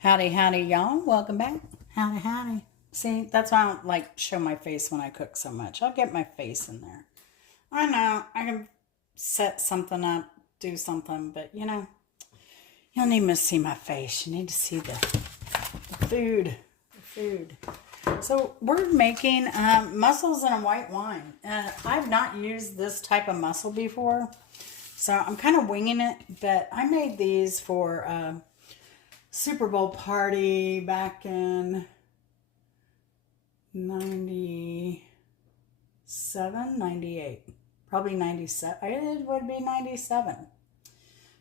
Howdy, howdy, y'all. Welcome back. Howdy, howdy. See, that's why I don't like show my face when I cook so much. I'll get my face in there. I know, I can set something up, do something, but you don't need me to see my face. You need to see the food. The food. So we're making mussels in a white wine. I've not used this type of mussel before, so I'm kind of winging it, but I made these for Super Bowl party back in 97, 98, probably 97. It would be 97.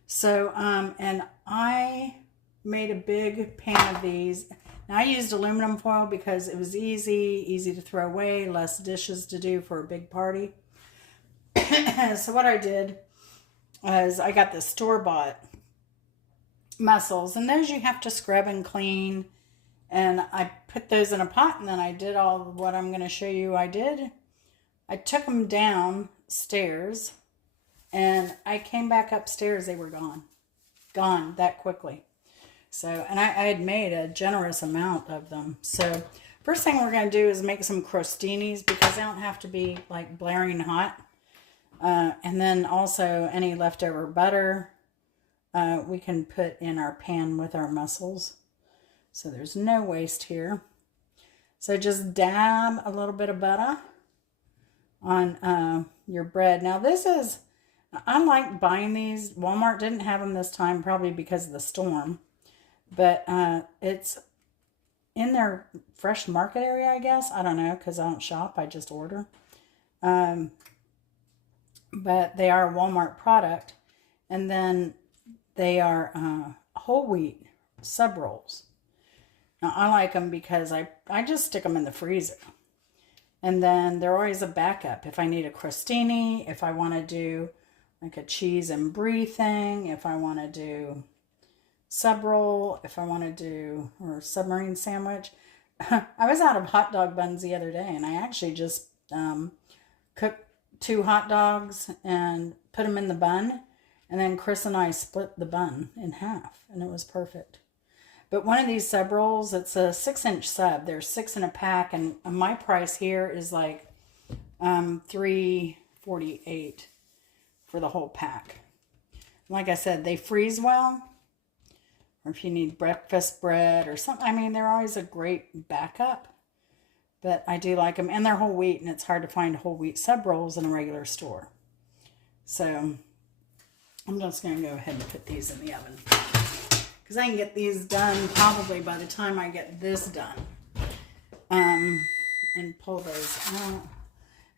So, and I made a big pan of these. Now I used aluminum foil because it was easy to throw away, less dishes to do for a big party. So what I did was I got the store-bought mussels, and those you have to scrub and clean, and I put those in a pot, and then I did all what I'm going to show you I did. I took them downstairs, and I came back upstairs, they were gone that quickly. So, and I had made a generous amount of them. So first thing we're going to do is make some crostinis, because they don't have to be like blaring hot. And then also any leftover butter we can put in our pan with our mussels. So there's no waste here. So just dab a little bit of butter on your bread. Now I like buying these. Walmart didn't have them this time, probably because of the storm. But it's in their fresh market area, I guess. I don't know, because I don't shop. I just order. But they are a Walmart product. And then they are whole wheat sub rolls. Now, I like them because I just stick them in the freezer. And then they're always a backup. If I need a crostini, if I want to do like a cheese and brie thing, if I want to do sub roll, if I want to do, or submarine sandwich. I was out of hot dog buns the other day, and I actually just cooked 2 hot dogs and put them in the bun. And then Chris and I split the bun in half, and it was perfect. But one of these sub rolls, it's a 6-inch sub. There's 6 in a pack, and my price here is like $3.48 for the whole pack. Like I said, they freeze well. Or if you need breakfast bread or something, I mean, they're always a great backup. But I do like them, and they're whole wheat, and it's hard to find whole wheat sub rolls in a regular store. So I'm just going to go ahead and put these in the oven, because I can get these done probably by the time I get this done. And pull those out.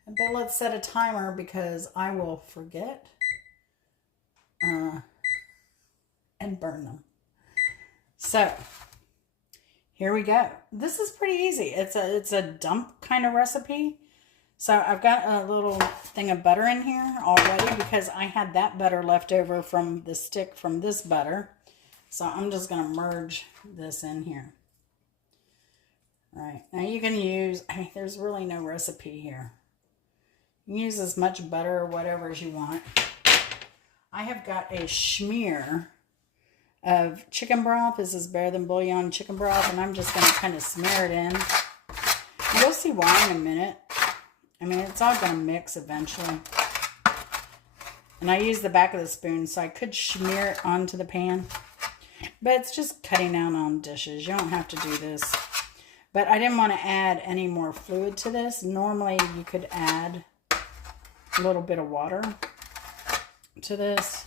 But let's set a timer, because I will forget and burn them. So here we go. This is pretty easy. It's a dump kind of recipe. So I've got a little thing of butter in here already, because I had that butter left over from the stick from this butter. So I'm just going to merge this in here. All right. Now you can use, there's really no recipe here. You can use as much butter or whatever as you want. I have got a schmear of chicken broth. This is Better Than Bouillon chicken broth, and I'm just going to kind of smear it in. You'll see why in a minute. I mean, it's all going to mix eventually. And I use the back of the spoon, so I could smear it onto the pan. But it's just cutting out on dishes. You don't have to do this. But I didn't want to add any more fluid to this. Normally, you could add a little bit of water to this.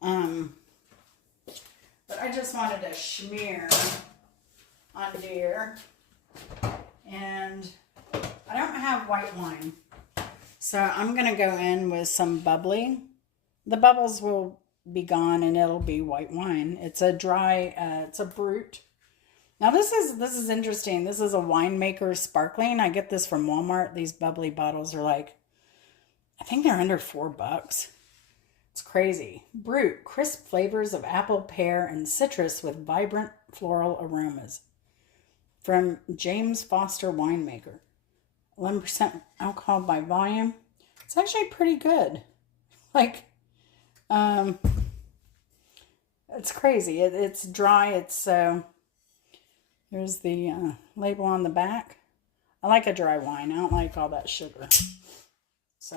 But I just wanted to smear on here. And I don't have white wine, so I'm going to go in with some bubbly. The bubbles will be gone, and it'll be white wine. It's a dry, it's a brut. Now this is interesting. This is a winemaker sparkling. I get this from Walmart. These bubbly bottles are like, I think they're under $4. It's crazy. Brut, crisp flavors of apple, pear, and citrus with vibrant floral aromas. From James Foster Winemaker. 11% alcohol by volume. It's actually pretty good. Like, it's crazy. It's dry. It's There's the label on the back. I like a dry wine. I don't like all that sugar. So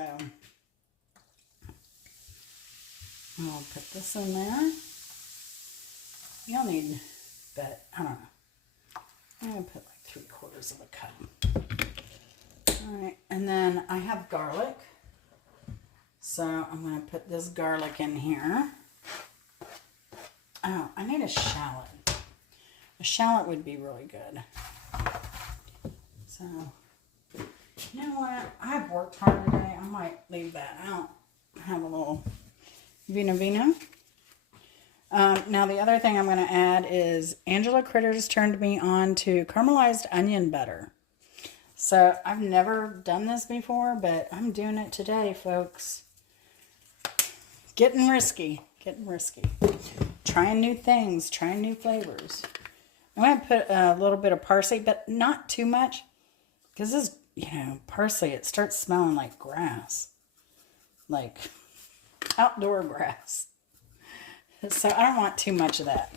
I'll put this in there. You'll need, but I don't know. I'm going to put like 3/4 of a cup. All right, and then I have garlic. So I'm going to put this garlic in here. Oh, I need a shallot. A shallot would be really good. So, you know what? I've worked hard today. I might leave that out. Have a little vino. Now the other thing I'm going to add is Angela Critters turned me on to caramelized onion butter. So I've never done this before, but I'm doing it today, folks. Getting risky. Trying new things, trying new flavors. I'm going to put a little bit of parsley, but not too much. Because this, parsley, it starts smelling like grass. Like outdoor grass. So I don't want too much of that.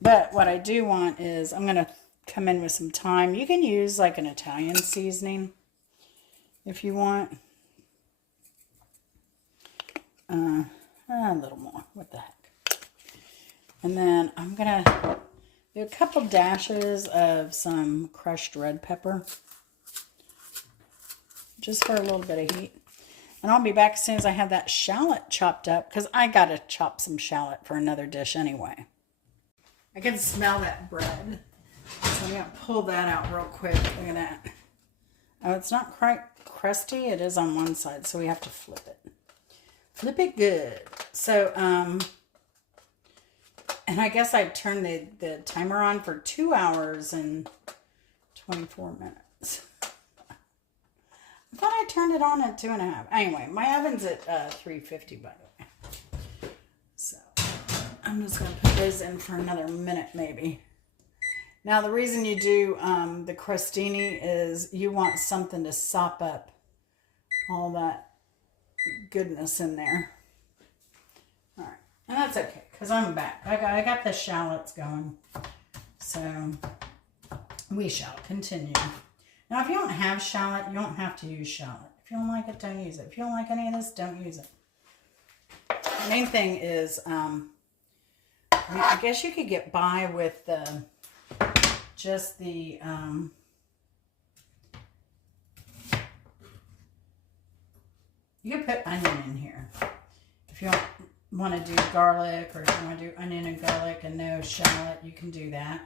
But what I do want is I'm going to come in with some thyme. You can use like an Italian seasoning if you want. A little more. What the heck? And then I'm going to do a couple dashes of some crushed red pepper. Just for a little bit of heat. And I'll be back as soon as I have that shallot chopped up, because I got to chop some shallot for another dish anyway. I can smell that bread. So I'm going to pull that out real quick. Look at that. Oh, it's not quite crusty. It is on one side, so we have to flip it. Flip it good. So, and I guess I turned the timer on for 2 hours and 24 minutes. I thought I turned it on at 2.5. Anyway, my oven's at 350, by the way. So I'm just going to put those in for another minute, maybe. Now, the reason you do the crostini is you want something to sop up all that goodness in there. All right, and that's okay because I'm back. I got the shallots going, so we shall continue. Now, if you don't have shallot, you don't have to use shallot. If you don't like it, don't use it. If you don't like any of this, don't use it. The main thing is, I guess you could get by with just the you could put onion in here. If you don't want to do garlic, or if you want to do onion and garlic and no shallot, you can do that.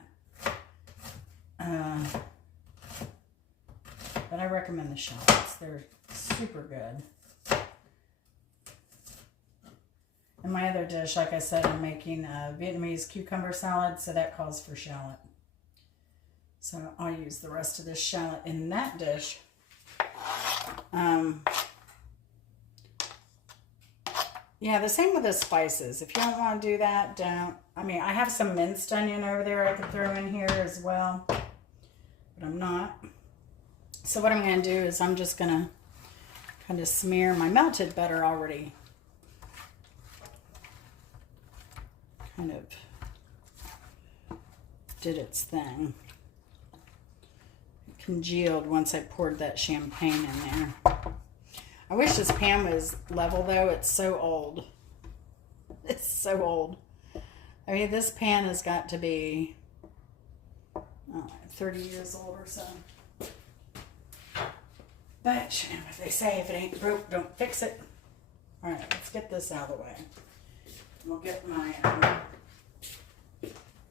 But I recommend the shallots. They're super good. And my other dish, like I said, I'm making a Vietnamese cucumber salad, so that calls for shallot. So I'll use the rest of this shallot in that dish. Yeah, the same with the spices. If you don't want to do that, don't. I mean, I have some minced onion over there I could throw in here as well, but I'm not. So what I'm going to do is I'm just going to kind of smear my melted butter already. Kind of did its thing. It congealed once I poured that champagne in there. I wish this pan was level though. It's so old. It's so old. I mean, this pan has got to be 30 years old or so. But you know what they say, if it ain't broke, don't fix it. All right, let's get this out of the way. We'll get my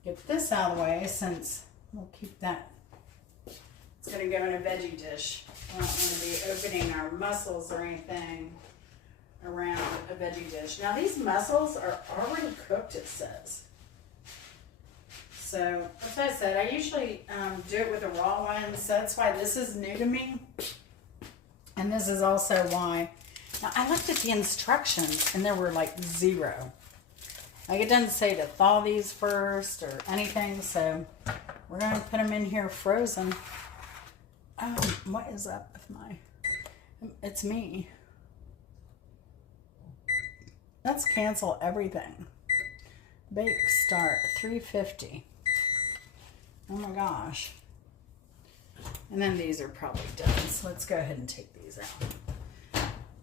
get this out of the way, since we'll keep that. It's going to go in a veggie dish. I don't want to be opening our mussels or anything around a veggie dish. Now, these mussels are already cooked, it says. So, that's what I said. I usually do it with a raw one, so that's why this is new to me. And this is also why. Now, I looked at the instructions, and there were like 0. Like, it doesn't say to thaw these first or anything, so we're going to put them in here frozen. What is up with my... It's me. Let's cancel everything. Bake start 350. Oh my gosh. And then these are probably done. So let's go ahead and take these out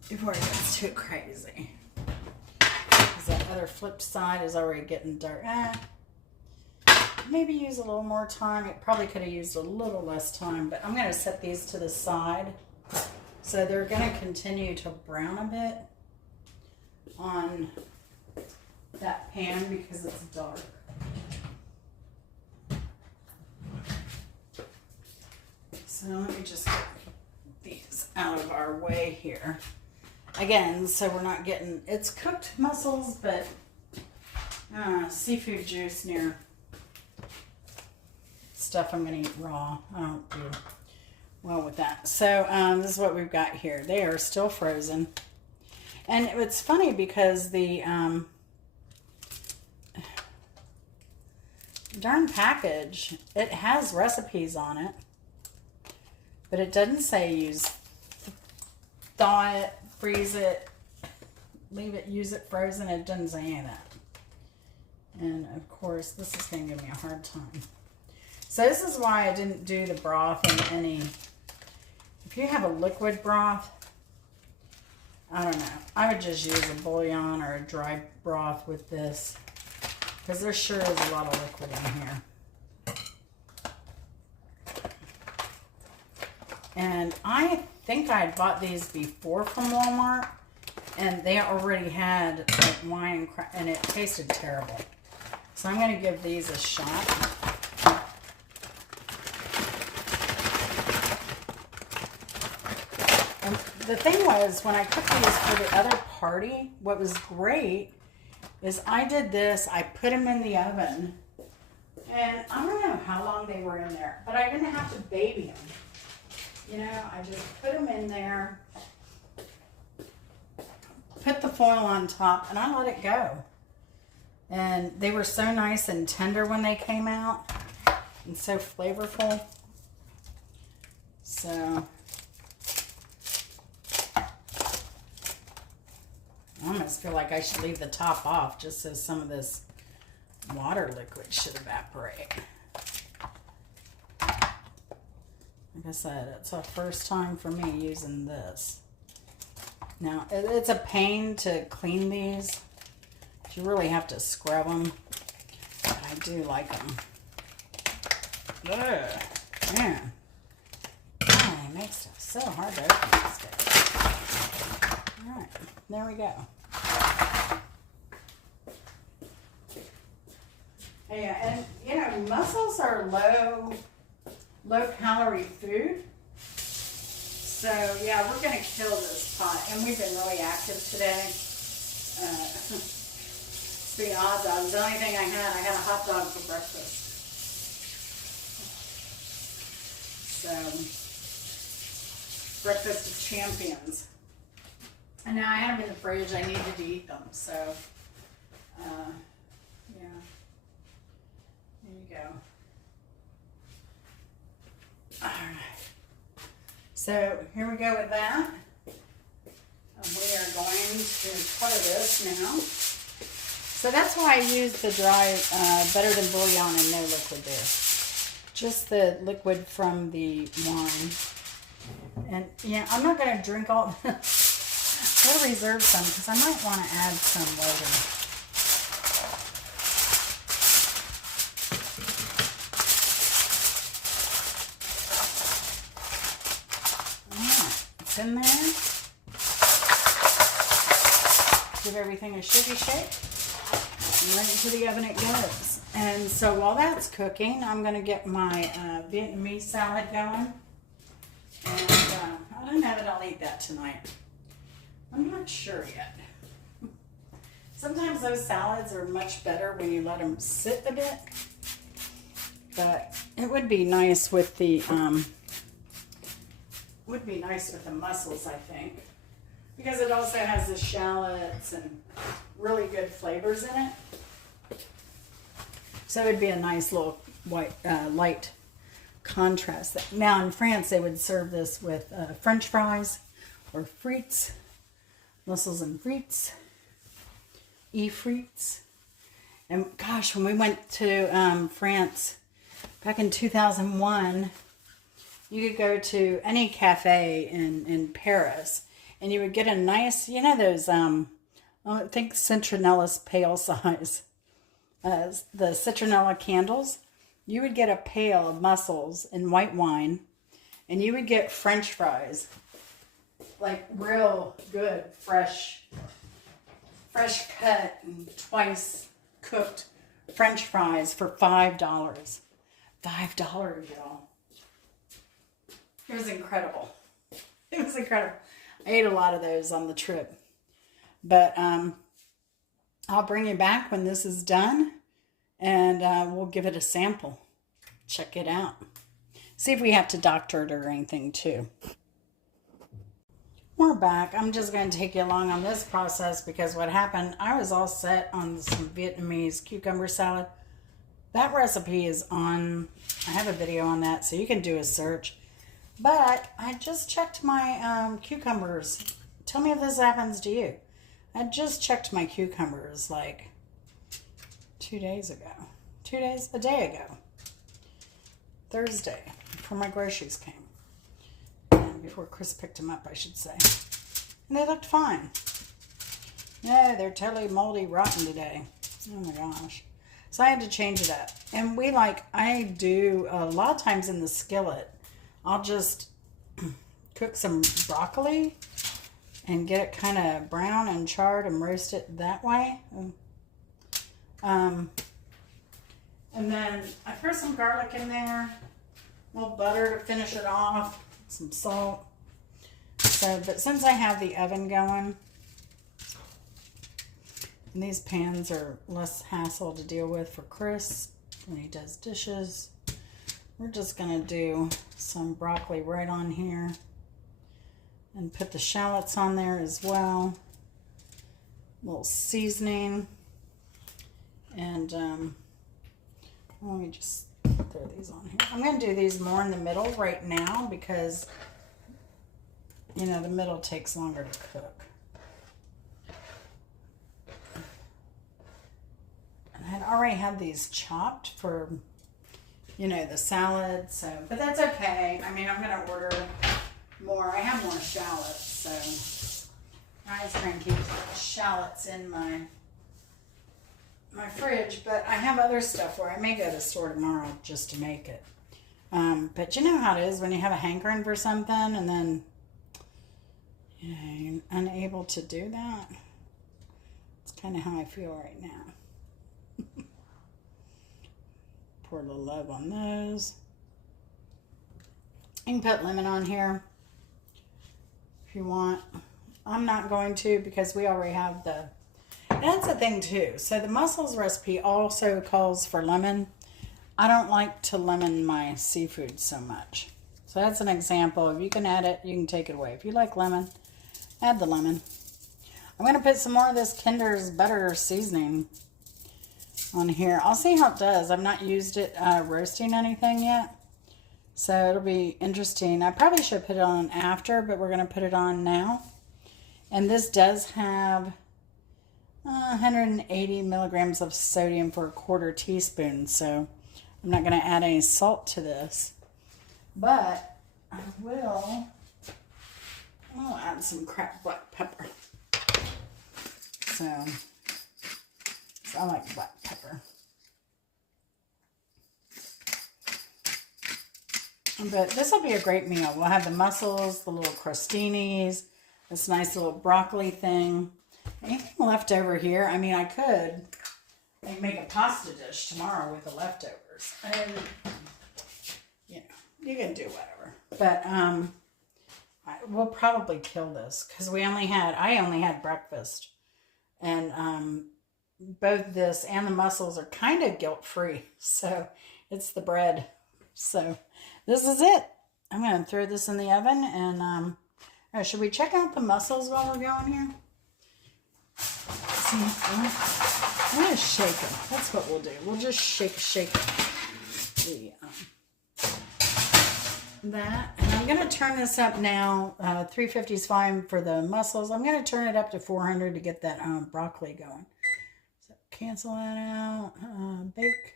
before it gets too crazy. Because that other flipped side is already getting dark. Maybe use a little more time. It probably could have used a little less time, but I'm going to set these to the side. So they're going to continue to brown a bit on that pan because it's dark. So let me just get these out of our way here. Again, so we're not getting, it's cooked mussels, but seafood juice near stuff I'm going to eat raw. I don't do well with that. So this is what we've got here. They are still frozen. And it's funny because the darn package, it has recipes on it. But it doesn't say thaw it, freeze it, leave it, use it frozen. It doesn't say any of that. And of course, this is going to give me a hard time. So this is why I didn't do the broth in any. If you have a liquid broth, I don't know. I would just use a bouillon or a dry broth with this. Because there sure is a lot of liquid in here. And I think I had bought these before from Walmart, and they already had like wine and it tasted terrible. So I'm going to give these a shot. And the thing was, when I cooked these for the other party, what was great is I did this, I put them in the oven, and I don't know how long they were in there, but I didn't have to baby them. You know, I just put them in there, put the foil on top, and I let it go. And they were so nice and tender when they came out, and so flavorful. So, I almost feel like I should leave the top off just so some of this water liquid should evaporate. Like I said, it's a first time for me using this. Now, it's a pain to clean these. You really have to scrub them. But I do like them. Ugh, man. Oh, it makes it so hard to open these days. Alright, there we go. Yeah, and you know, mussels are low calorie food. So yeah, we're gonna kill this pot, and we've been really active today. Speaking of hot dogs, the only thing I had a hot dog for breakfast. So breakfast of champions. And now I have them in the fridge. I needed to eat them. So yeah, there you go. All right, so here we go with that. We are going to color this now. So that's why I use the dry better than bouillon and no liquid there. Just the liquid from the wine. And yeah, I'm not going to drink all. We'll reserve some because I might want to add some later. In there. Give everything a shaky shake. And right into the oven it goes. And so while that's cooking, I'm going to get my Vietnamese salad going. And I don't know that I'll eat that tonight. I'm not sure yet. Sometimes those salads are much better when you let them sit a bit. But it would be nice with the mussels, I think, because it also has the shallots and really good flavors in it. So it would be a nice little white, light contrast. Now in France, they would serve this with French fries or frites, mussels and frites, frites. And gosh, when we went to France, back in 2001, you could go to any cafe in Paris and you would get a nice, you know, those, I think citronella's pale size, the citronella candles. You would get a pail of mussels and white wine, and you would get French fries, like real good, fresh cut and twice cooked French fries for $5. $5, y'all. It was incredible. It was incredible. I ate a lot of those on the trip. But I'll bring you back when this is done, and we'll give it a sample. Check it out. See if we have to doctor it or anything too. We're back. I'm just going to take you along on this process because what happened, I was all set on some Vietnamese cucumber salad. That recipe is on, I have a video on that, so you can do a search. But I just checked my cucumbers. Tell me if this happens to you. I just checked my cucumbers like 2 days ago. A day ago. Thursday, before my groceries came. And before Chris picked them up, I should say. And they looked fine. No, they're totally moldy, rotten today. Oh my gosh. So I had to change it up. And I do a lot of times in the skillet, I'll just cook some broccoli and get it kind of brown and charred and roast it that way. And then I throw some garlic in there, a little butter to finish it off, some salt. So, but since I have the oven going, and these pans are less hassle to deal with for Chris when he does dishes, we're just going to do some broccoli right on here and put the shallots on there as well. A little seasoning. And let me just throw these on here. I'm going to do these more in the middle right now because, you know, the middle takes longer to cook. And I had already had these chopped for, you know, the salad, so, but that's okay. I mean, I'm going to order more. I have more shallots, so I was trying to keep shallots in my fridge, but I have other stuff where I may go to the store tomorrow just to make it. But you know how it is when you have a hankering for something and then, you know, you're unable to do that. It's kind of how I feel right now. Pour a little love on those. You can put lemon on here if you want. I'm not going to because we already have the... That's the thing too. So the mussels recipe also calls for lemon. I don't like to lemon my seafood so much. So that's an example. If you can add it, you can take it away. If you like lemon, add the lemon. I'm going to put some more of this Kinder's butter seasoning on here. I'll see how it does. I've not used it roasting anything yet. So it'll be interesting. I probably should put it on after, but we're going to put it on now. And this does have 180 milligrams of sodium for a 1/4 teaspoon. So I'm not going to add any salt to this. But I'll add some cracked black pepper. So I like black pepper. But this will be a great meal. We'll have the mussels, the little crostinis, this nice little broccoli thing. Anything left over here? I mean, I could make a pasta dish tomorrow with the leftovers. And, you know, you can do whatever. But we'll probably kill this because I only had breakfast. And both this and the mussels are kind of guilt-free. So it's the bread. So this is it. I'm going to throw this in the oven. And should we check out the mussels while we're going here? See, I'm going to shake them. That's what we'll do. We'll just shake that. And I'm going to turn this up now. 350 is fine for the mussels. I'm going to turn it up to 400 to get that broccoli going. So cancel that out. Bake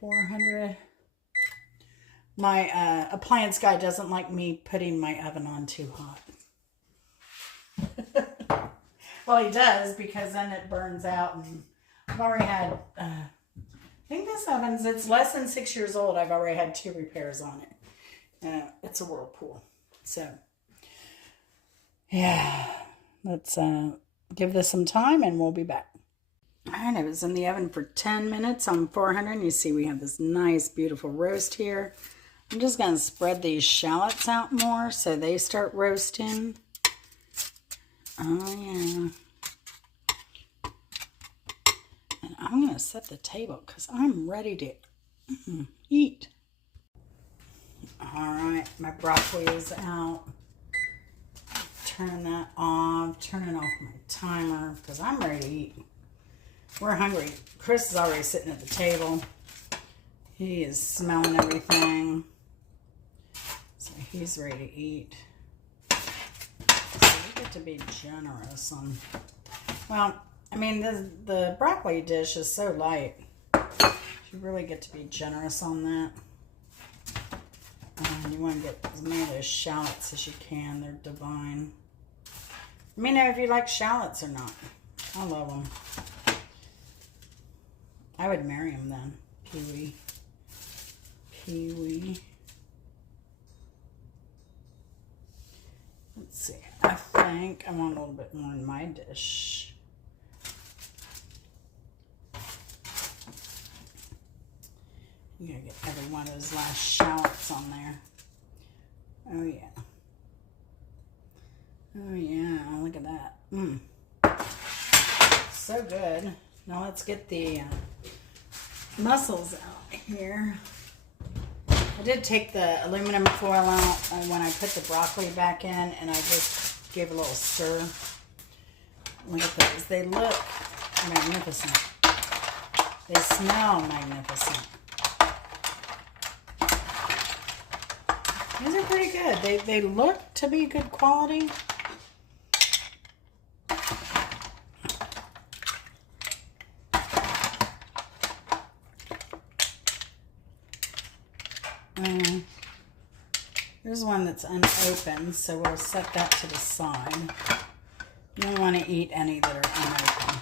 400. My appliance guy doesn't like me putting my oven on too hot. Well, he does, because then it burns out. And I've already had, I think this oven's, it's less than 6 years old. I've already had 2 repairs on it. It's a Whirlpool. So, yeah, let's give this some time and we'll be back. All right, it was in the oven for 10 minutes on 400. You see we have this nice, beautiful roast here. I'm just going to spread these shallots out more so they start roasting. Oh, yeah. And I'm going to set the table because I'm ready to eat. All right, my broccoli is out. Turn that off. Turning off my timer because I'm ready to eat. We're hungry. Chris is already sitting at the table. He is smelling everything. So he's ready to eat. So we get to be generous on... Well, I mean, the broccoli dish is so light. You really get to be generous on that. You want to get as many of those shallots as you can. They're divine. Let me know if you like shallots or not. I love them. I would marry him then. Pee-wee. Pee-wee. Let's see. I think I want a little bit more in my dish. You gotta get every one of those last shallots on there. Oh yeah. Oh yeah, look at that. So good. Now let's get the mussels out here. I did take the aluminum foil out when I put the broccoli back in, and I just gave a little stir. Look at those. They look magnificent. They smell magnificent. These are pretty good. They look to be good quality. Here's one that's unopened, so we'll set that to the side. You don't want to eat any that are unopened.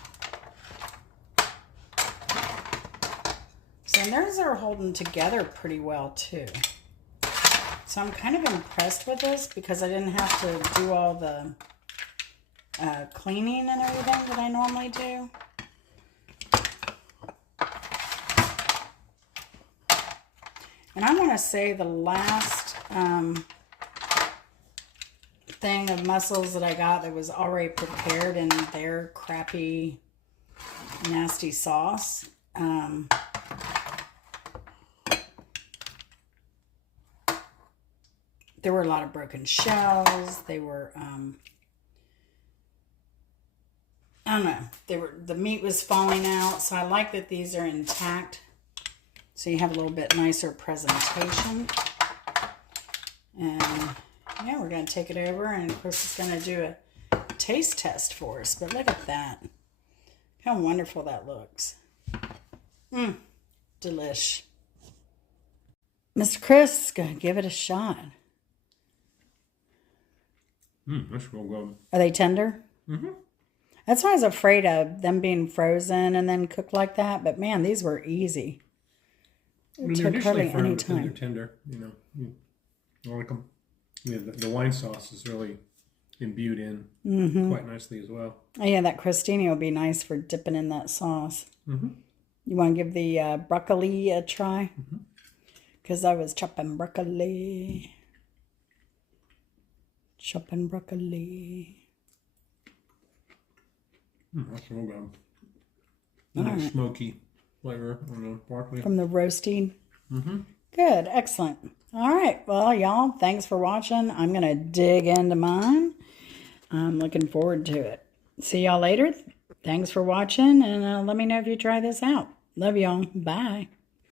So theirs are holding together pretty well too. So I'm kind of impressed with this because I didn't have to do all the cleaning and everything that I normally do. And I want to say the last thing of mussels that I got that was already prepared in their crappy, nasty sauce. There were a lot of broken shells. They were, I don't know. The meat was falling out. So I like that these are intact. So you have a little bit nicer presentation. And yeah, we're going to take it over, and Chris is going to do a taste test for us. But look at that. How wonderful that looks. Delish. Mr. Chris is going to give it a shot. That's real good. Are they tender? Mm-hmm. That's why I was afraid of them being frozen and then cooked like that. But man, these were easy. It took hardly any time. They're tender, you know. I like them. Yeah, the wine sauce is really imbued in quite nicely as well. Oh yeah, that crostini will be nice for dipping in that sauce. You want to give the broccoli a try? Because I was chopping broccoli. Chopping broccoli. That's real good. Nice smoky flavor on the broccoli. From the roasting. Good, excellent. All right, well, y'all, thanks for watching. I'm going to dig into mine. I'm looking forward to it. See y'all later. Thanks for watching, and let me know if you try this out. Love y'all. Bye.